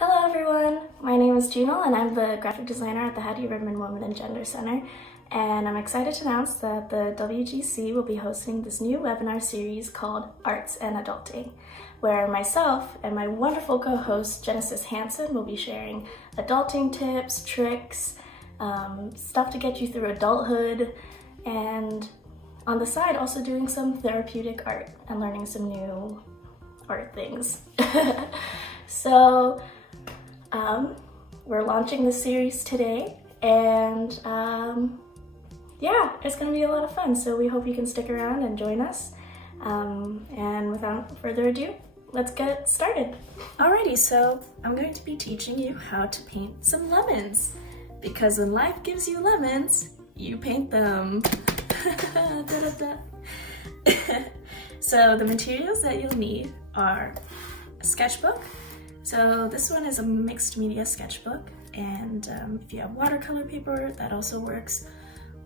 Hello everyone, my name is Jinal and I'm the graphic designer at the Hattie Rubin Women and Gender Center, and I'm excited to announce that the WGC will be hosting this new webinar series called Arts and Adulting, where myself and my wonderful co-host Genesis Hansen will be sharing adulting tips, tricks, stuff to get you through adulthood, and on the side also doing some therapeutic art and learning some new art things. So we're launching this series today, and yeah, it's gonna be a lot of fun, so we hope you can stick around and join us. And without further ado, let's get started. Alrighty, so I'm going to be teaching you how to paint some lemons, because when life gives you lemons, you paint them. Da, da, da. So the materials that you'll need are a sketchbook. So this one is a mixed media sketchbook, and if you have watercolor paper, that also works,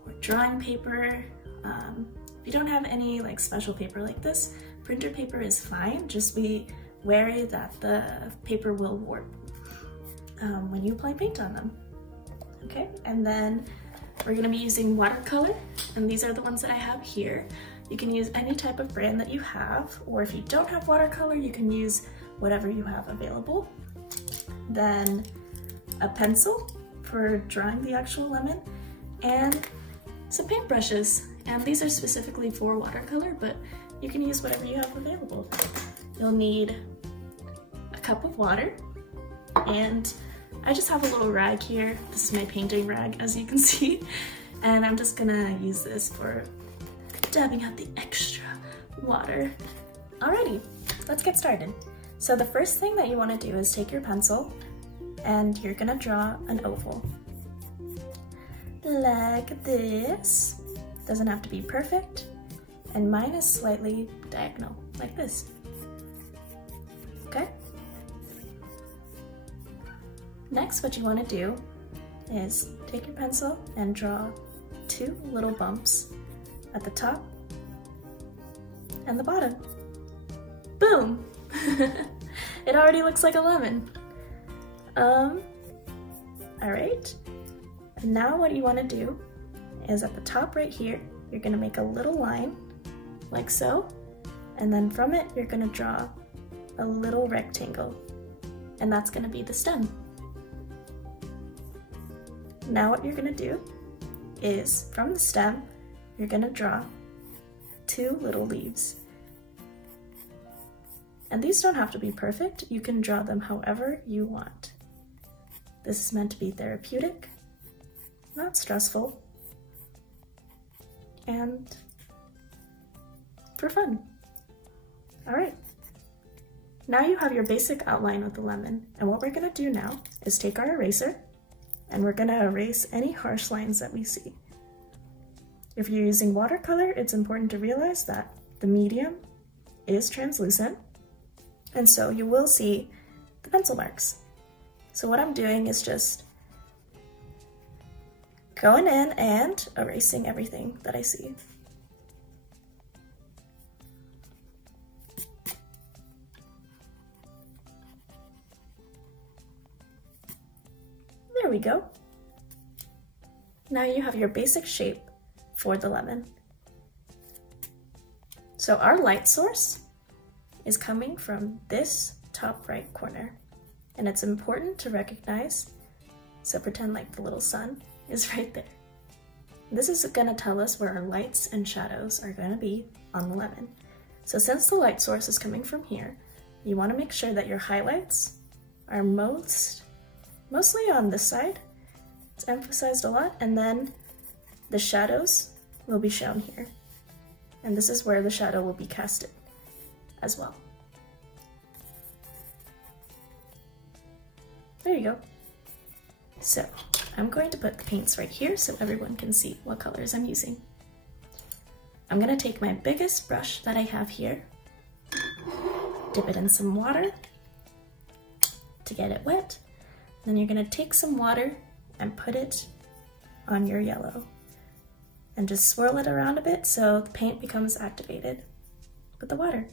or drawing paper. If you don't have any like special paper like this, printer paper is fine, just be wary that the paper will warp when you apply paint on them. Okay, and then we're gonna be using watercolor, and these are the ones that I have here. You can use any type of brand that you have, or if you don't have watercolor, you can use whatever you have available. Then a pencil for drawing the actual lemon, and some paintbrushes. And these are specifically for watercolor, but you can use whatever you have available. You'll need a cup of water, and I just have a little rag here. This is my painting rag, as you can see, and I'm just gonna use this for dabbing out the extra water. Alrighty, let's get started. So the first thing that you want to do is take your pencil and you're gonna draw an oval. Like this. Doesn't have to be perfect, and mine is slightly diagonal, like this. Okay? Next, what you want to do is take your pencil and draw two little bumps at the top and the bottom. Boom! It already looks like a lemon. Alright. And now what you want to do is at the top right here, you're going to make a little line, like so, and then from it, you're going to draw a little rectangle, and that's going to be the stem. Now what you're going to do is, from the stem, you're going to draw two little leaves. And these don't have to be perfect, you can draw them however you want. This is meant to be therapeutic, not stressful, and for fun. Alright, now you have your basic outline with the lemon, and what we're gonna do now is take our eraser and we're gonna erase any harsh lines that we see. If you're using watercolor, it's important to realize that the medium is translucent, and so you will see the pencil marks. So what I'm doing is just going in and erasing everything that I see. There we go. Now you have your basic shape for the lemon. So our light source is coming from this top right corner, and it's important to recognize, so pretend like the little sun is right there. This is going to tell us where our lights and shadows are going to be on the lemon. So since the light source is coming from here, you want to make sure that your highlights are mostly on this side. It's emphasized a lot, and then the shadows will be shown here. And this is where the shadow will be casted as well. There you go. So I'm going to put the paints right here so everyone can see what colors I'm using. I'm gonna take my biggest brush that I have here, dip it in some water to get it wet. Then you're gonna take some water and put it on your yellow and just swirl it around a bit so the paint becomes activated with the water.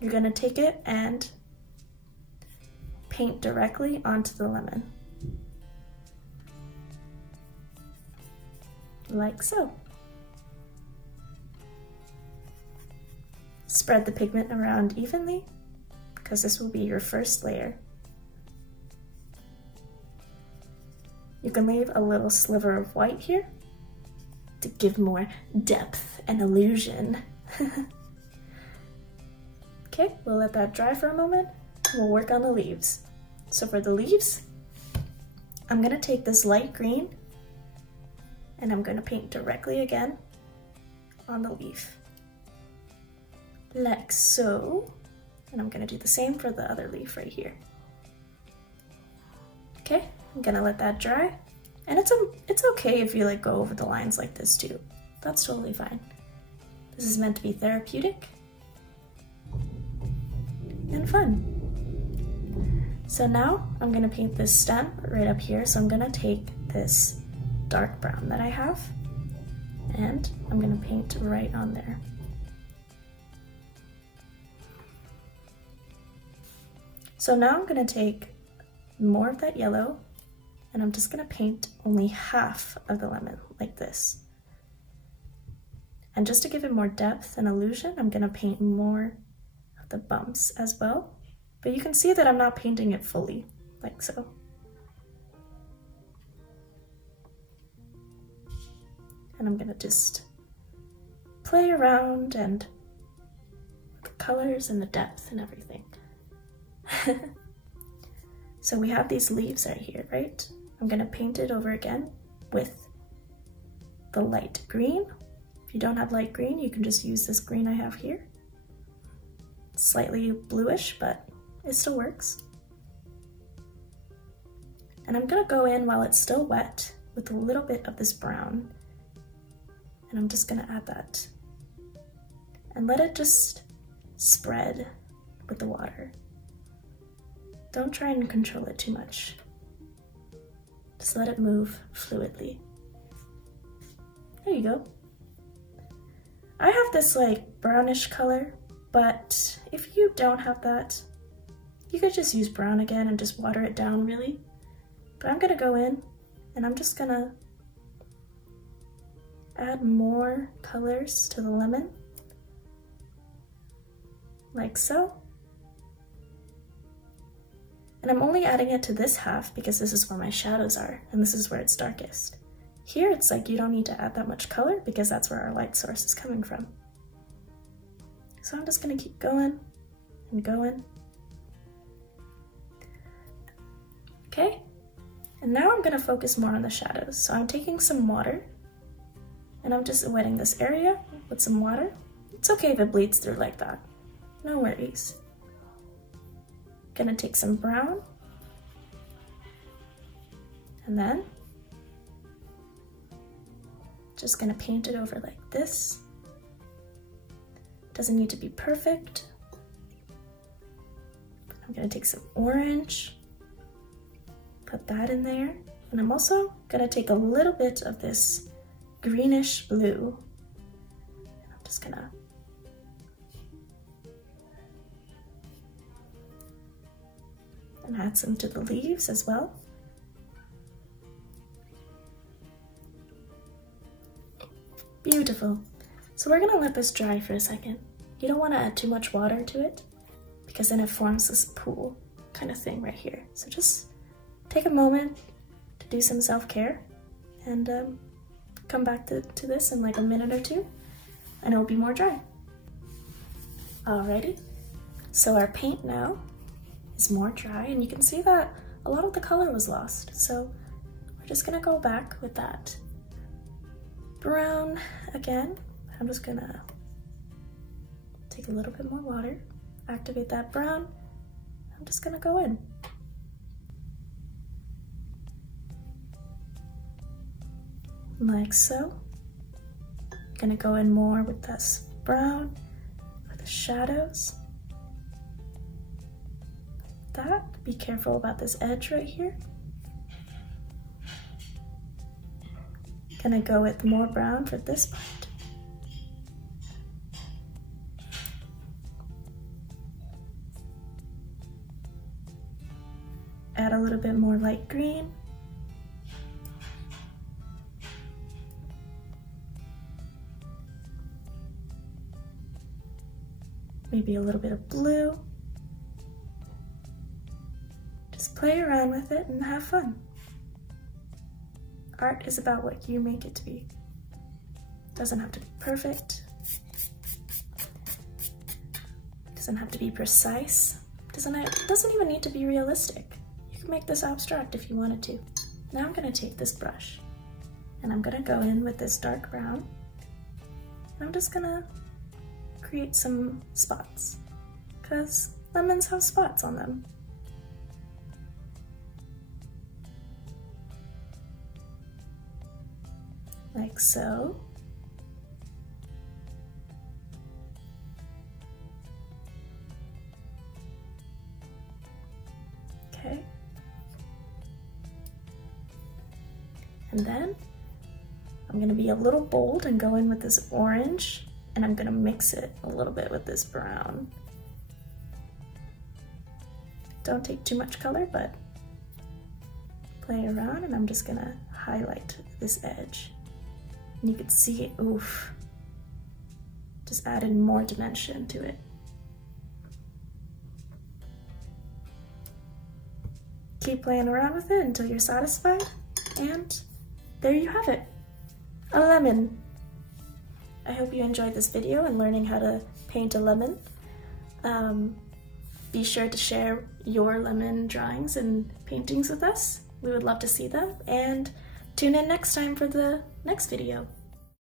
You're gonna take it and paint directly onto the lemon. Like so. Spread the pigment around evenly, because this will be your first layer. You can leave a little sliver of white here to give more depth and illusion. Okay, we'll let that dry for a moment. We'll work on the leaves. So for the leaves, I'm gonna take this light green and I'm gonna paint directly again on the leaf. Like so. And I'm gonna do the same for the other leaf right here. Okay, I'm gonna let that dry. And it's okay if you like go over the lines like this too. That's totally fine. This is meant to be therapeutic and fun. So now I'm gonna paint this stem right up here. So I'm gonna take this dark brown that I have and I'm gonna paint right on there. So now I'm gonna take more of that yellow and I'm just gonna paint only half of the lemon like this. And just to give it more depth and illusion, I'm gonna paint more of the bumps as well. But you can see that I'm not painting it fully, like so. And I'm gonna just play around and the colors and the depth and everything. So we have these leaves right here, right? I'm gonna paint it over again with the light green. If you don't have light green, you can just use this green I have here. It's slightly bluish, but it still works. And I'm gonna go in while it's still wet with a little bit of this brown. And I'm just gonna add that. And let it just spread with the water. Don't try and control it too much. Just let it move fluidly. There you go. I have this like brownish color, but if you don't have that, you could just use brown again and just water it down really. But I'm gonna go in and I'm just gonna add more colors to the lemon, like so. And I'm only adding it to this half because this is where my shadows are and this is where it's darkest. Here it's like you don't need to add that much color because that's where our light source is coming from. So I'm just gonna keep going and going. Okay, and now I'm gonna focus more on the shadows. So I'm taking some water and I'm just wetting this area with some water. It's okay if it bleeds through like that, no worries. Gonna take some brown and then just gonna paint it over like this. Doesn't need to be perfect. I'm gonna take some orange, put that in there, and I'm also gonna take a little bit of this greenish blue. I'm just gonna and add some to the leaves as well. Beautiful. So we're gonna let this dry for a second. You don't wanna add too much water to it because then it forms this pool kind of thing right here. So just take a moment to do some self-care and come back to this in like a minute or two and it'll be more dry. Alrighty, so our paint now is more dry and you can see that a lot of the color was lost. So we're just gonna go back with that brown again. I'm just gonna take a little bit more water, activate that brown. I'm just gonna go in. Like so. Gonna go in more with this brown for the shadows. That. Be careful about this edge right here. Gonna go with more brown for this part. add a little bit more light green. Maybe a little bit of blue. Just play around with it and have fun. Art is about what you make it to be. Doesn't have to be perfect. Doesn't have to be precise. Doesn't even need to be realistic. You can make this abstract if you wanted to. Now I'm gonna take this brush and I'm gonna go in with this dark brown. I'm just gonna create some spots because lemons have spots on them. Like so. Okay. And then I'm gonna be a little bold and go in with this orange, and I'm gonna mix it a little bit with this brown. Don't take too much color, but play around, and I'm just gonna highlight this edge. And you can see, oof, just added more dimension to it. Keep playing around with it until you're satisfied, and there you have it, a lemon. I hope you enjoyed this video and learning how to paint a lemon. Be sure to share your lemon drawings and paintings with us. We would love to see them, and tune in next time for the next video.